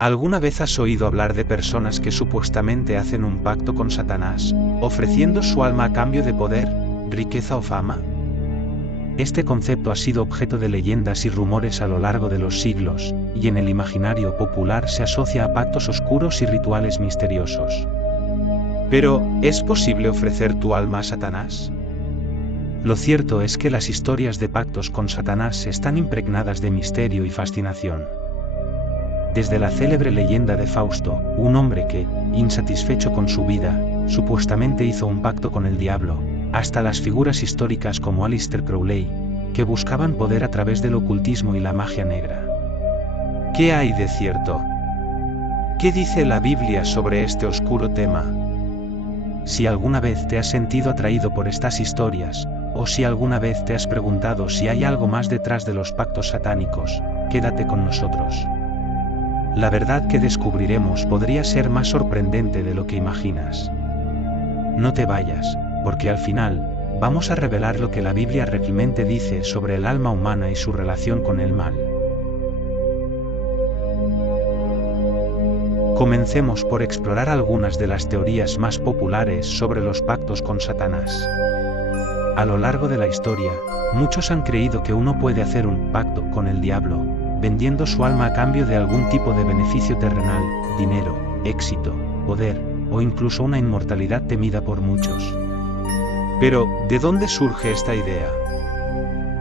¿Alguna vez has oído hablar de personas que supuestamente hacen un pacto con Satanás, ofreciendo su alma a cambio de poder, riqueza o fama? Este concepto ha sido objeto de leyendas y rumores a lo largo de los siglos, y en el imaginario popular se asocia a pactos oscuros y rituales misteriosos. Pero, ¿es posible ofrecer tu alma a Satanás? Lo cierto es que las historias de pactos con Satanás están impregnadas de misterio y fascinación. Desde la célebre leyenda de Fausto, un hombre que, insatisfecho con su vida, supuestamente hizo un pacto con el diablo, hasta las figuras históricas como Aleister Crowley, que buscaban poder a través del ocultismo y la magia negra. ¿Qué hay de cierto? ¿Qué dice la Biblia sobre este oscuro tema? Si alguna vez te has sentido atraído por estas historias, o si alguna vez te has preguntado si hay algo más detrás de los pactos satánicos, quédate con nosotros. La verdad que descubriremos podría ser más sorprendente de lo que imaginas. No te vayas, porque al final, vamos a revelar lo que la Biblia realmente dice sobre el alma humana y su relación con el mal. Comencemos por explorar algunas de las teorías más populares sobre los pactos con Satanás. A lo largo de la historia, muchos han creído que uno puede hacer un pacto con el diablo, vendiendo su alma a cambio de algún tipo de beneficio terrenal, dinero, éxito, poder, o incluso una inmortalidad temida por muchos. Pero, ¿de dónde surge esta idea?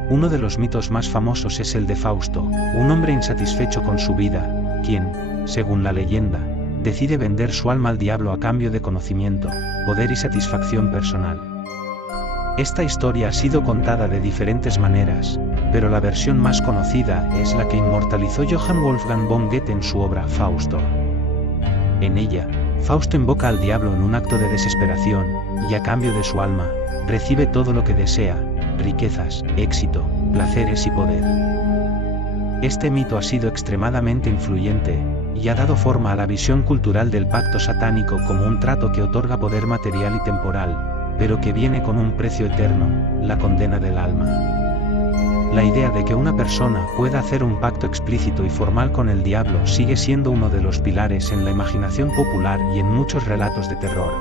Uno de los mitos más famosos es el de Fausto, un hombre insatisfecho con su vida, quien, según la leyenda, decide vender su alma al diablo a cambio de conocimiento, poder y satisfacción personal. Esta historia ha sido contada de diferentes maneras, pero la versión más conocida es la que inmortalizó Johann Wolfgang von Goethe en su obra Fausto. En ella, Fausto invoca al diablo en un acto de desesperación, y a cambio de su alma, recibe todo lo que desea, riquezas, éxito, placeres y poder. Este mito ha sido extremadamente influyente, y ha dado forma a la visión cultural del pacto satánico como un trato que otorga poder material y temporal, pero que viene con un precio eterno, la condena del alma. La idea de que una persona pueda hacer un pacto explícito y formal con el diablo sigue siendo uno de los pilares en la imaginación popular y en muchos relatos de terror.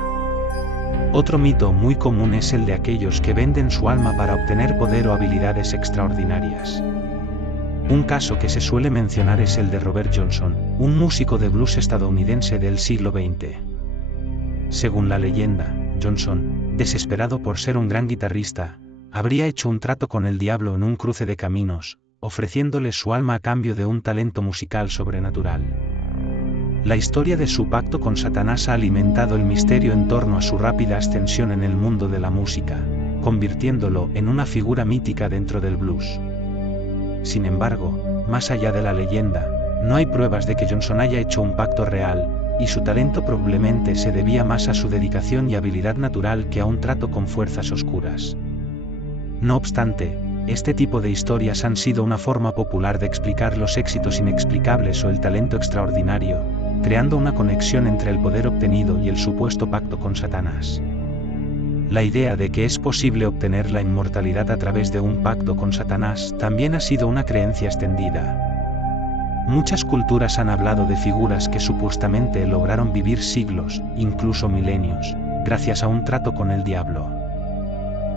Otro mito muy común es el de aquellos que venden su alma para obtener poder o habilidades extraordinarias. Un caso que se suele mencionar es el de Robert Johnson, un músico de blues estadounidense del siglo XX. Según la leyenda, Johnson, desesperado por ser un gran guitarrista, habría hecho un trato con el diablo en un cruce de caminos, ofreciéndole su alma a cambio de un talento musical sobrenatural. La historia de su pacto con Satanás ha alimentado el misterio en torno a su rápida ascensión en el mundo de la música, convirtiéndolo en una figura mítica dentro del blues. Sin embargo, más allá de la leyenda, no hay pruebas de que Johnson haya hecho un pacto real, y su talento probablemente se debía más a su dedicación y habilidad natural que a un trato con fuerzas oscuras. No obstante, este tipo de historias han sido una forma popular de explicar los éxitos inexplicables o el talento extraordinario, creando una conexión entre el poder obtenido y el supuesto pacto con Satanás. La idea de que es posible obtener la inmortalidad a través de un pacto con Satanás también ha sido una creencia extendida. Muchas culturas han hablado de figuras que supuestamente lograron vivir siglos, incluso milenios, gracias a un trato con el diablo.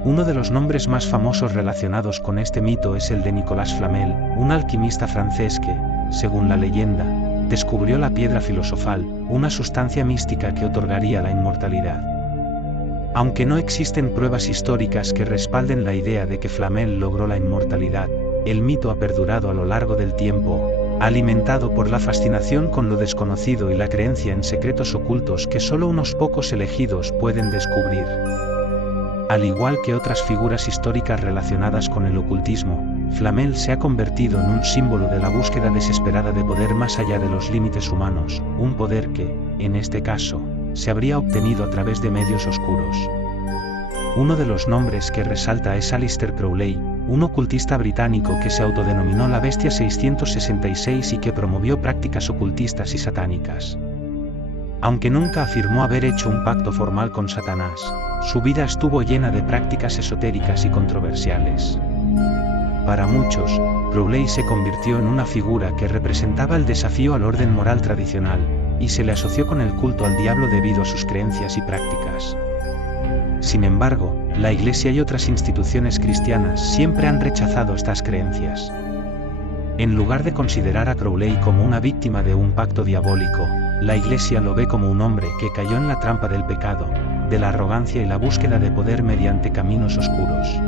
Uno de los nombres más famosos relacionados con este mito es el de Nicolas Flamel, un alquimista francés que, según la leyenda, descubrió la piedra filosofal, una sustancia mística que otorgaría la inmortalidad. Aunque no existen pruebas históricas que respalden la idea de que Flamel logró la inmortalidad, el mito ha perdurado a lo largo del tiempo, alimentado por la fascinación con lo desconocido y la creencia en secretos ocultos que solo unos pocos elegidos pueden descubrir. Al igual que otras figuras históricas relacionadas con el ocultismo, Flamel se ha convertido en un símbolo de la búsqueda desesperada de poder más allá de los límites humanos, un poder que, en este caso, se habría obtenido a través de medios oscuros. Uno de los nombres que resalta es Aleister Crowley, un ocultista británico que se autodenominó la Bestia 666 y que promovió prácticas ocultistas y satánicas. Aunque nunca afirmó haber hecho un pacto formal con Satanás, su vida estuvo llena de prácticas esotéricas y controversiales. Para muchos, Crowley se convirtió en una figura que representaba el desafío al orden moral tradicional, y se le asoció con el culto al diablo debido a sus creencias y prácticas. Sin embargo, la Iglesia y otras instituciones cristianas siempre han rechazado estas creencias. En lugar de considerar a Crowley como una víctima de un pacto diabólico, la Iglesia lo ve como un hombre que cayó en la trampa del pecado, de la arrogancia y la búsqueda de poder mediante caminos oscuros.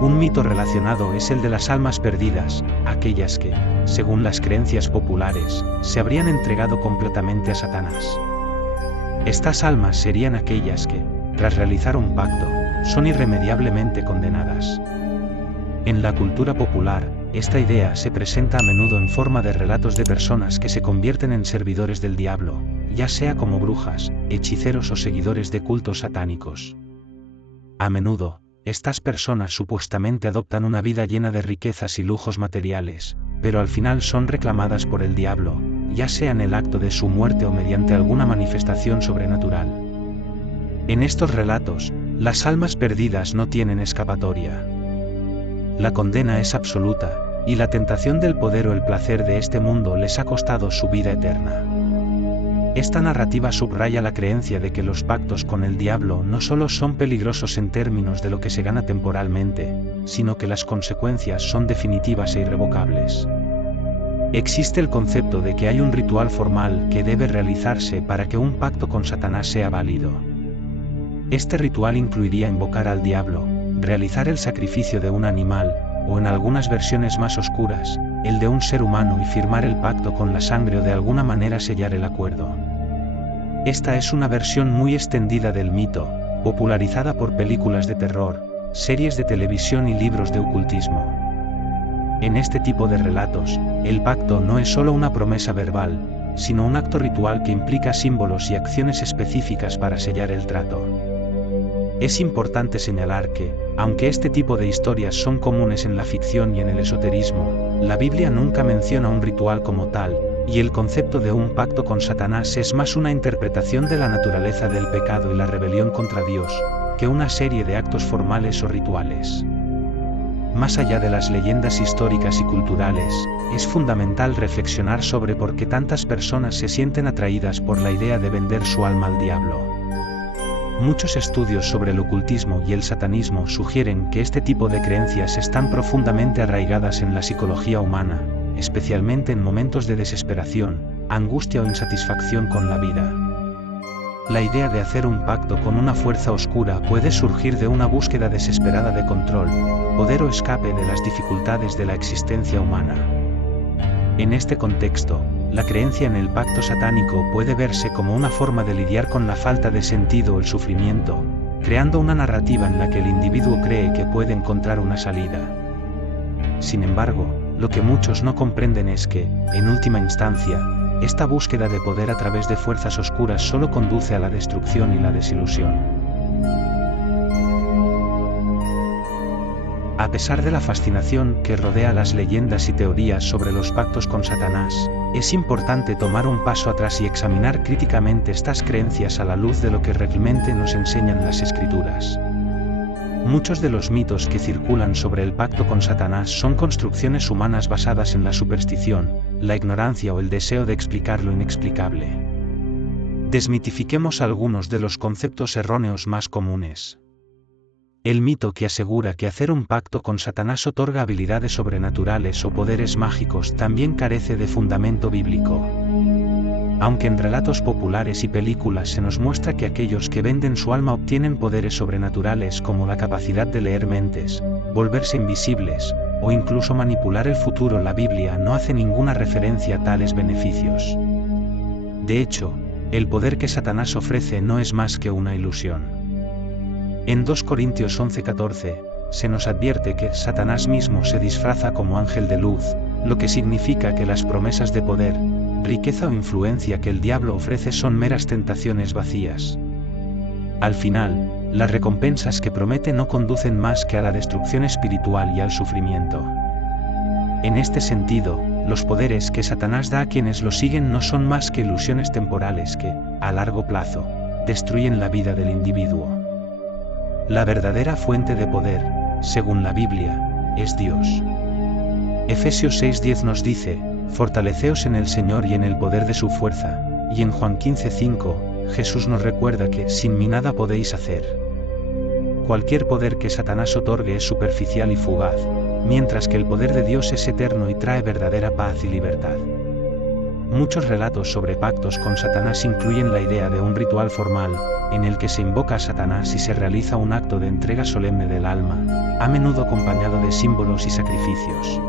Un mito relacionado es el de las almas perdidas, aquellas que, según las creencias populares, se habrían entregado completamente a Satanás. Estas almas serían aquellas que, tras realizar un pacto, son irremediablemente condenadas. En la cultura popular, esta idea se presenta a menudo en forma de relatos de personas que se convierten en servidores del diablo, ya sea como brujas, hechiceros o seguidores de cultos satánicos. A menudo, estas personas supuestamente adoptan una vida llena de riquezas y lujos materiales, pero al final son reclamadas por el diablo, ya sea en el acto de su muerte o mediante alguna manifestación sobrenatural. En estos relatos, las almas perdidas no tienen escapatoria. La condena es absoluta, y la tentación del poder o el placer de este mundo les ha costado su vida eterna. Esta narrativa subraya la creencia de que los pactos con el diablo no solo son peligrosos en términos de lo que se gana temporalmente, sino que las consecuencias son definitivas e irrevocables. Existe el concepto de que hay un ritual formal que debe realizarse para que un pacto con Satanás sea válido. Este ritual incluiría invocar al diablo, realizar el sacrificio de un animal, o en algunas versiones más oscuras, el de un ser humano y firmar el pacto con la sangre o de alguna manera sellar el acuerdo. Esta es una versión muy extendida del mito, popularizada por películas de terror, series de televisión y libros de ocultismo. En este tipo de relatos, el pacto no es solo una promesa verbal, sino un acto ritual que implica símbolos y acciones específicas para sellar el trato. Es importante señalar que, aunque este tipo de historias son comunes en la ficción y en el esoterismo, la Biblia nunca menciona un ritual como tal, y el concepto de un pacto con Satanás es más una interpretación de la naturaleza del pecado y la rebelión contra Dios, que una serie de actos formales o rituales. Más allá de las leyendas históricas y culturales, es fundamental reflexionar sobre por qué tantas personas se sienten atraídas por la idea de vender su alma al diablo. Muchos estudios sobre el ocultismo y el satanismo sugieren que este tipo de creencias están profundamente arraigadas en la psicología humana, especialmente en momentos de desesperación, angustia o insatisfacción con la vida. La idea de hacer un pacto con una fuerza oscura puede surgir de una búsqueda desesperada de control, poder o escape de las dificultades de la existencia humana. En este contexto, la creencia en el pacto satánico puede verse como una forma de lidiar con la falta de sentido o el sufrimiento, creando una narrativa en la que el individuo cree que puede encontrar una salida. Sin embargo, lo que muchos no comprenden es que, en última instancia, esta búsqueda de poder a través de fuerzas oscuras solo conduce a la destrucción y la desilusión. A pesar de la fascinación que rodea las leyendas y teorías sobre los pactos con Satanás, es importante tomar un paso atrás y examinar críticamente estas creencias a la luz de lo que realmente nos enseñan las Escrituras. Muchos de los mitos que circulan sobre el pacto con Satanás son construcciones humanas basadas en la superstición, la ignorancia o el deseo de explicar lo inexplicable. Desmitifiquemos algunos de los conceptos erróneos más comunes. El mito que asegura que hacer un pacto con Satanás otorga habilidades sobrenaturales o poderes mágicos también carece de fundamento bíblico. Aunque en relatos populares y películas se nos muestra que aquellos que venden su alma obtienen poderes sobrenaturales como la capacidad de leer mentes, volverse invisibles, o incluso manipular el futuro, la Biblia no hace ninguna referencia a tales beneficios. De hecho, el poder que Satanás ofrece no es más que una ilusión. En 2 Corintios 11:14, se nos advierte que Satanás mismo se disfraza como ángel de luz, lo que significa que las promesas de poder, riqueza o influencia que el diablo ofrece son meras tentaciones vacías. Al final, las recompensas que promete no conducen más que a la destrucción espiritual y al sufrimiento. En este sentido, los poderes que Satanás da a quienes lo siguen no son más que ilusiones temporales que, a largo plazo, destruyen la vida del individuo. La verdadera fuente de poder, según la Biblia, es Dios. Efesios 6:10 nos dice, fortaleceos en el Señor y en el poder de su fuerza, y en Juan 15:5, Jesús nos recuerda que sin mí nada podéis hacer. Cualquier poder que Satanás otorgue es superficial y fugaz, mientras que el poder de Dios es eterno y trae verdadera paz y libertad. Muchos relatos sobre pactos con Satanás incluyen la idea de un ritual formal, en el que se invoca a Satanás y se realiza un acto de entrega solemne del alma, a menudo acompañado de símbolos y sacrificios.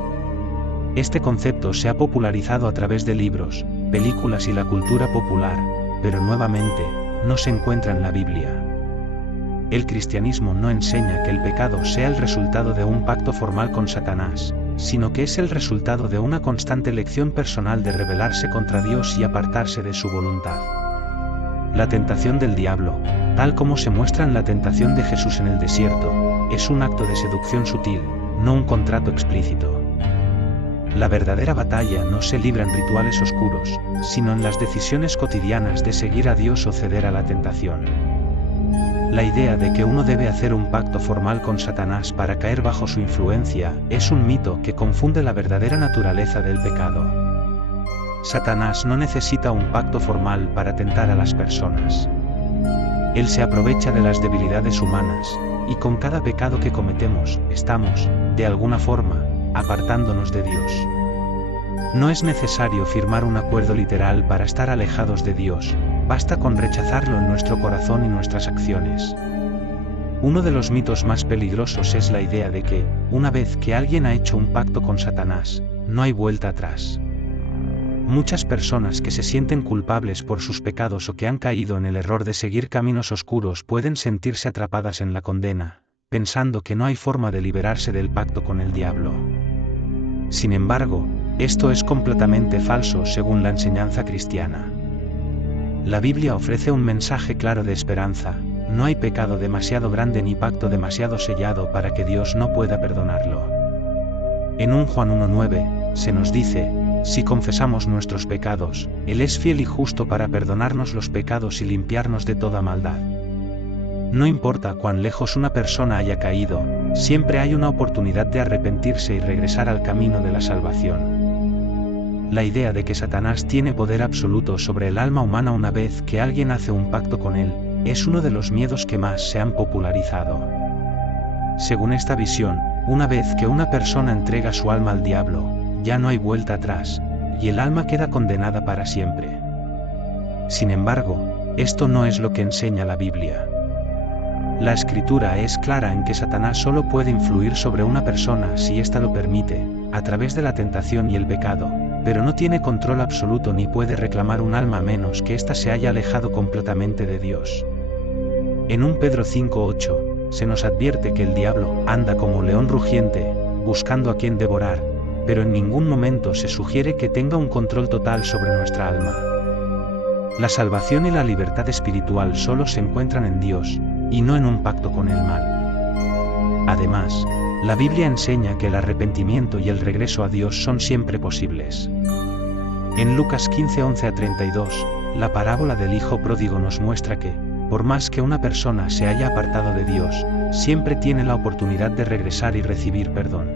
Este concepto se ha popularizado a través de libros, películas y la cultura popular, pero nuevamente, no se encuentra en la Biblia. El cristianismo no enseña que el pecado sea el resultado de un pacto formal con Satanás, sino que es el resultado de una constante elección personal de rebelarse contra Dios y apartarse de su voluntad. La tentación del diablo, tal como se muestra en la tentación de Jesús en el desierto, es un acto de seducción sutil, no un contrato explícito. La verdadera batalla no se libra en rituales oscuros, sino en las decisiones cotidianas de seguir a Dios o ceder a la tentación. La idea de que uno debe hacer un pacto formal con Satanás para caer bajo su influencia es un mito que confunde la verdadera naturaleza del pecado. Satanás no necesita un pacto formal para tentar a las personas. Él se aprovecha de las debilidades humanas, y con cada pecado que cometemos, estamos, de alguna forma, apartándonos de Dios. No es necesario firmar un acuerdo literal para estar alejados de Dios, basta con rechazarlo en nuestro corazón y nuestras acciones. Uno de los mitos más peligrosos es la idea de que, una vez que alguien ha hecho un pacto con Satanás, no hay vuelta atrás. Muchas personas que se sienten culpables por sus pecados o que han caído en el error de seguir caminos oscuros pueden sentirse atrapadas en la condena, pensando que no hay forma de liberarse del pacto con el diablo. Sin embargo, esto es completamente falso según la enseñanza cristiana. La Biblia ofrece un mensaje claro de esperanza: no hay pecado demasiado grande ni pacto demasiado sellado para que Dios no pueda perdonarlo. En 1 Juan 1:9, se nos dice, si confesamos nuestros pecados, Él es fiel y justo para perdonarnos los pecados y limpiarnos de toda maldad. No importa cuán lejos una persona haya caído, siempre hay una oportunidad de arrepentirse y regresar al camino de la salvación. La idea de que Satanás tiene poder absoluto sobre el alma humana una vez que alguien hace un pacto con él, es uno de los miedos que más se han popularizado. Según esta visión, una vez que una persona entrega su alma al diablo, ya no hay vuelta atrás, y el alma queda condenada para siempre. Sin embargo, esto no es lo que enseña la Biblia. La Escritura es clara en que Satanás solo puede influir sobre una persona si ésta lo permite, a través de la tentación y el pecado, pero no tiene control absoluto ni puede reclamar un alma a menos que ésta se haya alejado completamente de Dios. En 1 Pedro 5:8, se nos advierte que el diablo anda como león rugiente, buscando a quien devorar, pero en ningún momento se sugiere que tenga un control total sobre nuestra alma. La salvación y la libertad espiritual solo se encuentran en Dios, y no en un pacto con el mal. Además, la Biblia enseña que el arrepentimiento y el regreso a Dios son siempre posibles. En Lucas 15:11-32, la parábola del hijo pródigo nos muestra que, por más que una persona se haya apartado de Dios, siempre tiene la oportunidad de regresar y recibir perdón.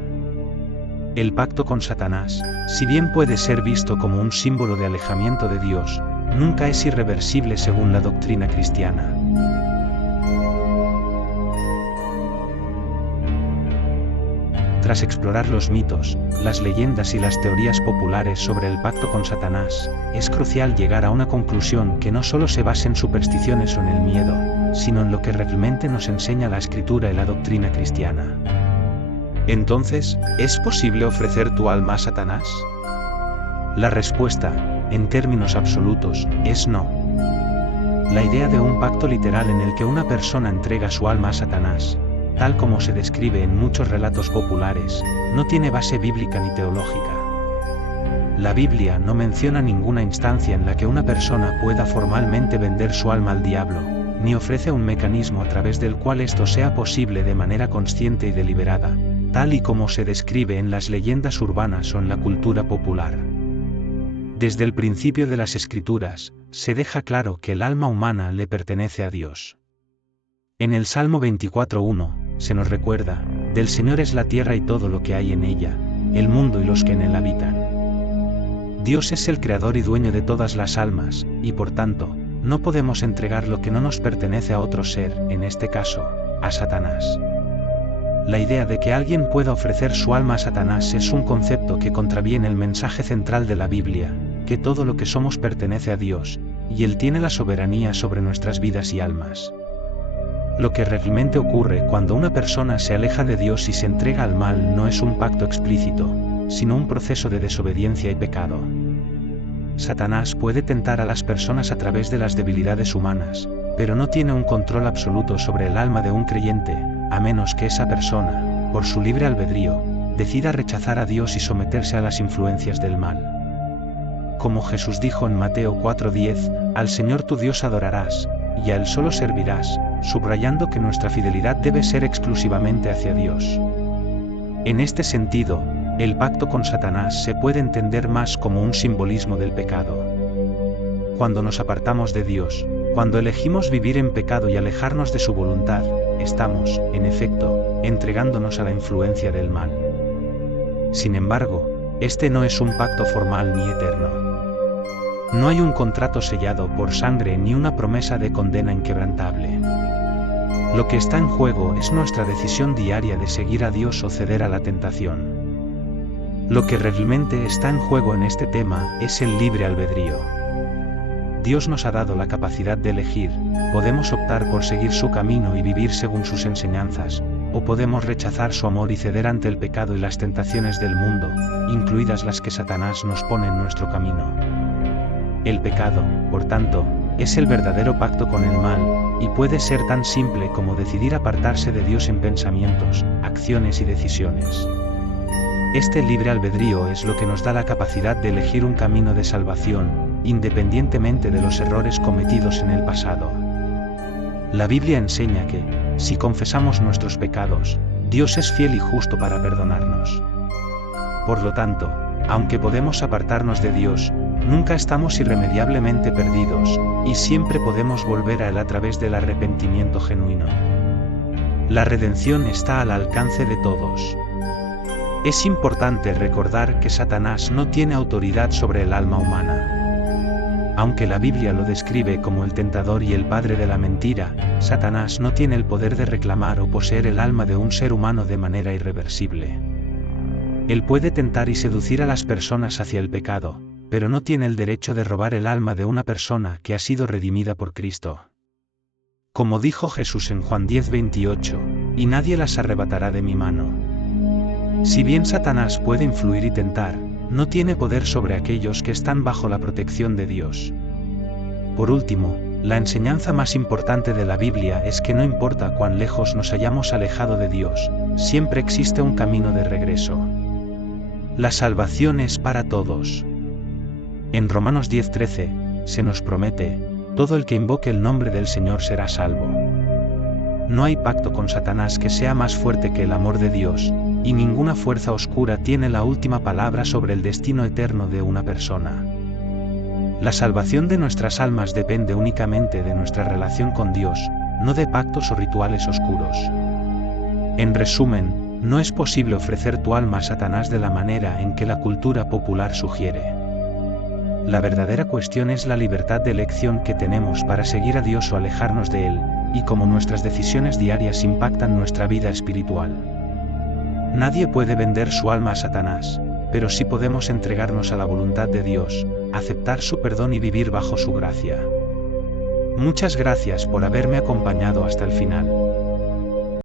El pacto con Satanás, si bien puede ser visto como un símbolo de alejamiento de Dios, nunca es irreversible según la doctrina cristiana. Tras explorar los mitos, las leyendas y las teorías populares sobre el pacto con Satanás, es crucial llegar a una conclusión que no solo se base en supersticiones o en el miedo, sino en lo que realmente nos enseña la Escritura y la doctrina cristiana. Entonces, ¿es posible ofrecer tu alma a Satanás? La respuesta, en términos absolutos, es no. La idea de un pacto literal en el que una persona entrega su alma a Satanás, tal como se describe en muchos relatos populares, no tiene base bíblica ni teológica. La Biblia no menciona ninguna instancia en la que una persona pueda formalmente vender su alma al diablo, ni ofrece un mecanismo a través del cual esto sea posible de manera consciente y deliberada, tal y como se describe en las leyendas urbanas o en la cultura popular. Desde el principio de las Escrituras, se deja claro que el alma humana le pertenece a Dios. En el Salmo 24:1, se nos recuerda, del Señor es la tierra y todo lo que hay en ella, el mundo y los que en él habitan. Dios es el creador y dueño de todas las almas, y por tanto, no podemos entregar lo que no nos pertenece a otro ser, en este caso, a Satanás. La idea de que alguien pueda ofrecer su alma a Satanás es un concepto que contraviene el mensaje central de la Biblia, que todo lo que somos pertenece a Dios, y Él tiene la soberanía sobre nuestras vidas y almas. Lo que realmente ocurre cuando una persona se aleja de Dios y se entrega al mal no es un pacto explícito, sino un proceso de desobediencia y pecado. Satanás puede tentar a las personas a través de las debilidades humanas, pero no tiene un control absoluto sobre el alma de un creyente, a menos que esa persona, por su libre albedrío, decida rechazar a Dios y someterse a las influencias del mal. Como Jesús dijo en Mateo 4:10, al Señor tu Dios adorarás, y a Él solo servirás, subrayando que nuestra fidelidad debe ser exclusivamente hacia Dios. En este sentido, el pacto con Satanás se puede entender más como un simbolismo del pecado. Cuando nos apartamos de Dios, cuando elegimos vivir en pecado y alejarnos de su voluntad, estamos, en efecto, entregándonos a la influencia del mal. Sin embargo, este no es un pacto formal ni eterno. No hay un contrato sellado por sangre ni una promesa de condena inquebrantable. Lo que está en juego es nuestra decisión diaria de seguir a Dios o ceder a la tentación. Lo que realmente está en juego en este tema es el libre albedrío. Dios nos ha dado la capacidad de elegir, podemos optar por seguir su camino y vivir según sus enseñanzas, o podemos rechazar su amor y ceder ante el pecado y las tentaciones del mundo, incluidas las que Satanás nos pone en nuestro camino. El pecado, por tanto, es el verdadero pacto con el mal, y puede ser tan simple como decidir apartarse de Dios en pensamientos, acciones y decisiones. Este libre albedrío es lo que nos da la capacidad de elegir un camino de salvación, independientemente de los errores cometidos en el pasado. La Biblia enseña que, si confesamos nuestros pecados, Dios es fiel y justo para perdonarnos. Por lo tanto, aunque podemos apartarnos de Dios, nunca estamos irremediablemente perdidos, y siempre podemos volver a Él a través del arrepentimiento genuino. La redención está al alcance de todos. Es importante recordar que Satanás no tiene autoridad sobre el alma humana. Aunque la Biblia lo describe como el tentador y el padre de la mentira, Satanás no tiene el poder de reclamar o poseer el alma de un ser humano de manera irreversible. Él puede tentar y seducir a las personas hacia el pecado, pero no tiene el derecho de robar el alma de una persona que ha sido redimida por Cristo. Como dijo Jesús en Juan 10:28, y nadie las arrebatará de mi mano. Si bien Satanás puede influir y tentar, no tiene poder sobre aquellos que están bajo la protección de Dios. Por último, la enseñanza más importante de la Biblia es que no importa cuán lejos nos hayamos alejado de Dios, siempre existe un camino de regreso. La salvación es para todos. En Romanos 10:13, se nos promete, todo el que invoque el nombre del Señor será salvo. No hay pacto con Satanás que sea más fuerte que el amor de Dios, y ninguna fuerza oscura tiene la última palabra sobre el destino eterno de una persona. La salvación de nuestras almas depende únicamente de nuestra relación con Dios, no de pactos o rituales oscuros. En resumen, no es posible ofrecer tu alma a Satanás de la manera en que la cultura popular sugiere. La verdadera cuestión es la libertad de elección que tenemos para seguir a Dios o alejarnos de Él, y cómo nuestras decisiones diarias impactan nuestra vida espiritual. Nadie puede vender su alma a Satanás, pero sí podemos entregarnos a la voluntad de Dios, aceptar su perdón y vivir bajo su gracia. Muchas gracias por haberme acompañado hasta el final.